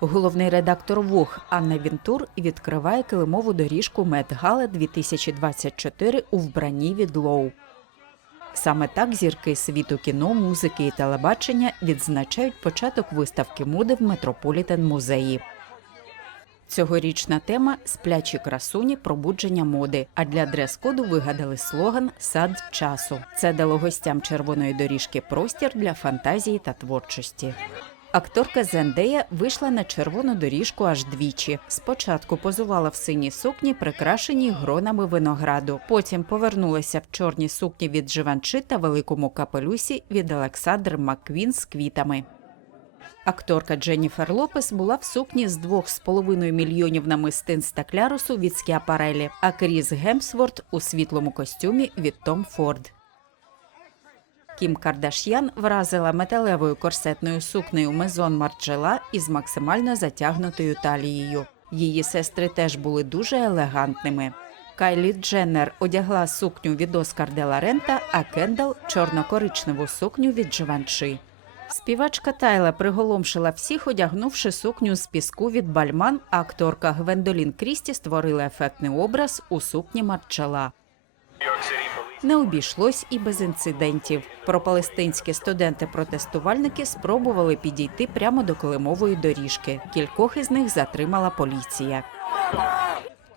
Головний редактор Вог Анна Вінтур відкриває килимову доріжку Медгала 2024 у вбранні від Лоу. Саме так зірки світу кіно, музики і телебачення відзначають початок виставки моди в Метрополітен музеї. Цьогорічна тема сплячі красуні пробудження моди. А для дрес-коду вигадали слоган Сад часу. Це дало гостям червоної доріжки простір для фантазії та творчості. Акторка Зендея вийшла на червону доріжку аж двічі. Спочатку позувала в синій сукні, прикрашеній гронами винограду. Потім повернулася в чорній сукні від Живанши та великому капелюсі від Олександр Макквін з квітами. Акторка Дженніфер Лопес була в сукні з 2,5 мільйонів намистин стаклярусу від Скіапарелі, а Кріс Гемсворт у світлому костюмі від Том Форд. Кім Кардаш'ян вразила металевою корсетною сукнею Мезон Марджела із максимально затягнутою талією. Її сестри теж були дуже елегантними. Кайлі Дженнер одягла сукню від Оскар де ла Рента, а Кендал чорно-коричневу сукню від Живанши. Співачка Тайла приголомшила всіх, одягнувши сукню з піску від Бальман, а акторка Гвендолін Крісті створила ефектний образ у сукні Марчела. Не обійшлось і без інцидентів. Пропалестинські студенти-протестувальники спробували підійти прямо до килимової доріжки. Кількох із них затримала поліція.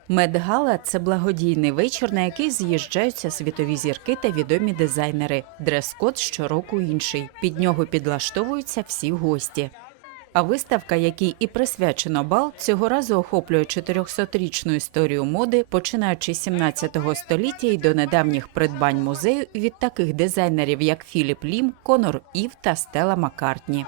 Медгала це благодійний вечір, на який з'їжджаються світові зірки та відомі дизайнери. Дрес-код щороку інший. Під нього підлаштовуються всі гості. А виставка, якій і присвячено бал, цього разу охоплює 400-річну історію моди, починаючи з 17 століття і до недавніх придбань музею від таких дизайнерів, як Філіп Лім, Конор Ів та Стела Маккартні.